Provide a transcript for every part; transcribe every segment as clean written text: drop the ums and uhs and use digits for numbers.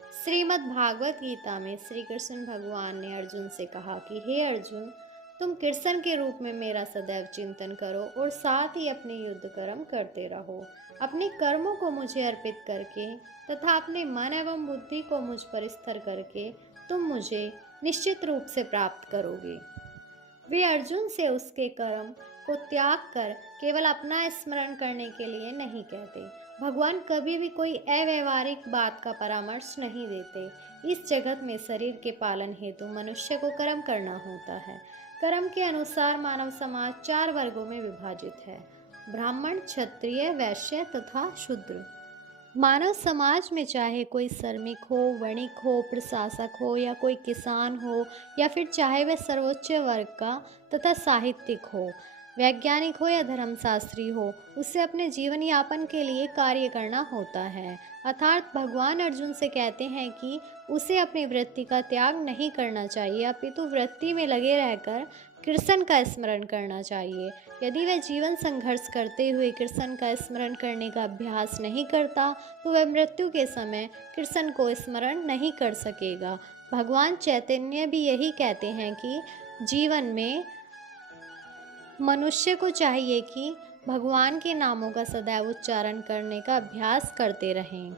श्रीमद् भागवत गीता में श्री कृष्ण भगवान ने अर्जुन से कहा कि हे अर्जुन, तुम कृष्ण के रूप में मेरा सदैव चिंतन करो और साथ ही अपने युद्ध कर्म करते रहो। अपने कर्मों को मुझे अर्पित करके तथा अपने मन एवं बुद्धि को मुझ पर स्थिर करके तुम मुझे निश्चित रूप से प्राप्त करोगे। वे अर्जुन से उसके कर्म को त्याग कर केवल अपना स्मरण करने के लिए नहीं कहते। भगवान कभी भी कोई अव्यवहारिक बात का परामर्श नहीं देते। इस जगत में शरीर के पालन हेतु मनुष्य को कर्म करना होता है। कर्म के अनुसार मानव समाज 4 वर्गों में विभाजित है: ब्राह्मण, क्षत्रिय, वैश्य तथा शूद्र। मानव समाज में चाहे कोई श्रमिक हो, वणिक हो, प्रशासक हो या कोई किसान हो, या फिर चाहे वह सर्वोच्च वर्ग का तथा साहित्यिक हो, वैज्ञानिक हो या धर्मशास्त्री हो, उसे अपने जीवन यापन के लिए कार्य करना होता है। अर्थात भगवान अर्जुन से कहते हैं कि उसे अपनी वृत्ति का त्याग नहीं करना चाहिए, अपितु वृत्ति में लगे रहकर कृष्ण का स्मरण करना चाहिए। यदि वह जीवन संघर्ष करते हुए कृष्ण का स्मरण करने का अभ्यास नहीं करता तो वह मृत्यु के समय कृष्ण को स्मरण नहीं कर सकेगा। भगवान चैतन्य भी यही कहते हैं कि जीवन में मनुष्य को चाहिए कि भगवान के नामों का सदैव उच्चारण करने का अभ्यास करते रहें।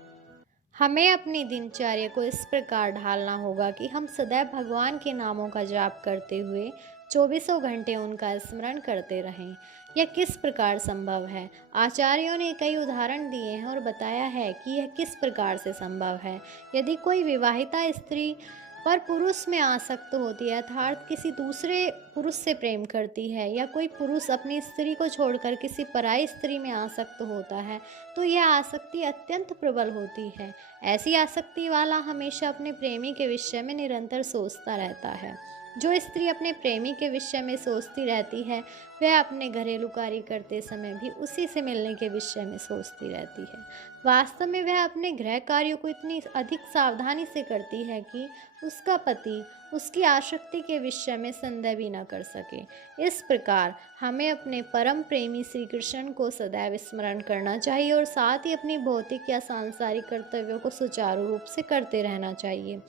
हमें अपनी दिनचर्या को इस प्रकार ढालना होगा कि हम सदैव भगवान के नामों का जाप करते हुए चौबीसों घंटे उनका स्मरण करते रहें। यह किस प्रकार संभव है? आचार्यों ने कई उदाहरण दिए हैं और बताया है कि यह किस प्रकार से संभव है। यदि कोई विवाहिता स्त्री पर पुरुष में आसक्त होती है, अर्थात किसी दूसरे पुरुष से प्रेम करती है, या कोई पुरुष अपनी स्त्री को छोड़कर किसी पराई स्त्री में आसक्त होता है, तो यह आसक्ति अत्यंत प्रबल होती है। ऐसी आसक्ति वाला हमेशा अपने प्रेमी के विषय में निरंतर सोचता रहता है। जो स्त्री अपने प्रेमी के विषय में सोचती रहती है, वह अपने घरेलू कार्य करते समय भी उसी से मिलने के विषय में सोचती रहती है। वास्तव में वह अपने गृह कार्यों को इतनी अधिक सावधानी से करती है कि उसका पति उसकी आसक्ति के विषय में संदेह भी न कर सके। इस प्रकार हमें अपने परम प्रेमी श्री कृष्ण को सदैव स्मरण करना चाहिए और साथ ही अपनी भौतिक या सांसारिक कर्तव्यों को सुचारू रूप से करते रहना चाहिए।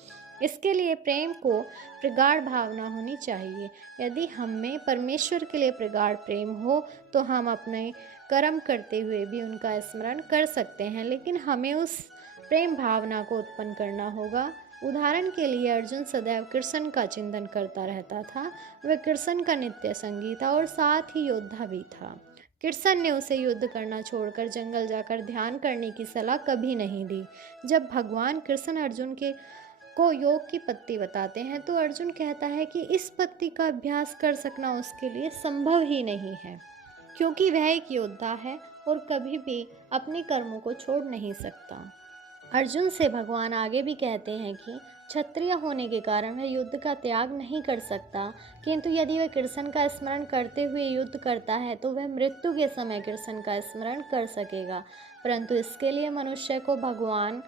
इसके लिए प्रेम को प्रगाढ़ भावना होनी चाहिए। यदि हम में परमेश्वर के लिए प्रगाढ़ प्रेम हो तो हम अपने कर्म करते हुए भी उनका स्मरण कर सकते हैं, लेकिन हमें उस प्रेम भावना को उत्पन्न करना होगा। उदाहरण के लिए अर्जुन सदैव कृष्ण का चिंतन करता रहता था। वह कृष्ण का नित्य संगी था और साथ ही योद्धा भी था। कृष्ण ने उसे युद्ध करना छोड़कर जंगल जाकर ध्यान करने की सलाह कभी नहीं दी। जब भगवान कृष्ण अर्जुन को योग की पत्ती बताते हैं तो अर्जुन कहता है कि इस पत्ती का अभ्यास कर सकना उसके लिए संभव ही नहीं है, क्योंकि वह एक योद्धा है और कभी भी अपने कर्मों को छोड़ नहीं सकता। अर्जुन से भगवान आगे भी कहते हैं कि क्षत्रिय होने के कारण वह युद्ध का त्याग नहीं कर सकता, किंतु यदि वह कृष्ण का स्मरण करते हुए युद्ध करता है तो वह मृत्यु के समय कृष्ण का स्मरण कर सकेगा। परंतु इसके लिए मनुष्य को भगवान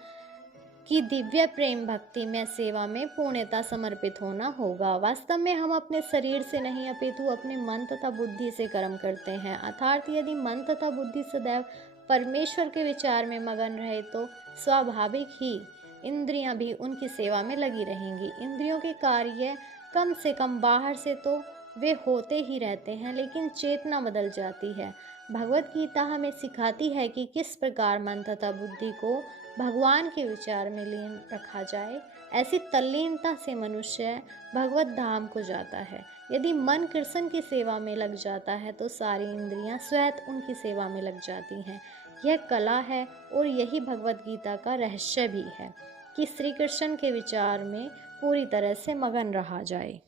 की दिव्य प्रेम भक्ति में सेवा में पूर्णतः समर्पित होना होगा। वास्तव में हम अपने शरीर से नहीं अपितु अपने मन तथा बुद्धि से कर्म करते हैं। अर्थात यदि मन तथा बुद्धि सदैव परमेश्वर के विचार में मगन रहे तो स्वाभाविक ही इंद्रियां भी उनकी सेवा में लगी रहेंगी। इंद्रियों के कार्य कम से कम बाहर से तो वे होते ही रहते हैं, लेकिन चेतना बदल जाती है। भगवत गीता हमें सिखाती है कि किस प्रकार मन तथा बुद्धि को भगवान के विचार में लीन रखा जाए। ऐसी तल्लीनता से मनुष्य भगवत धाम को जाता है। यदि मन कृष्ण की सेवा में लग जाता है तो सारी इंद्रियां स्वतः उनकी सेवा में लग जाती हैं। यह कला है और यही भगवत गीता का रहस्य भी है कि श्री कृष्ण के विचार में पूरी तरह से मगन रहा जाए।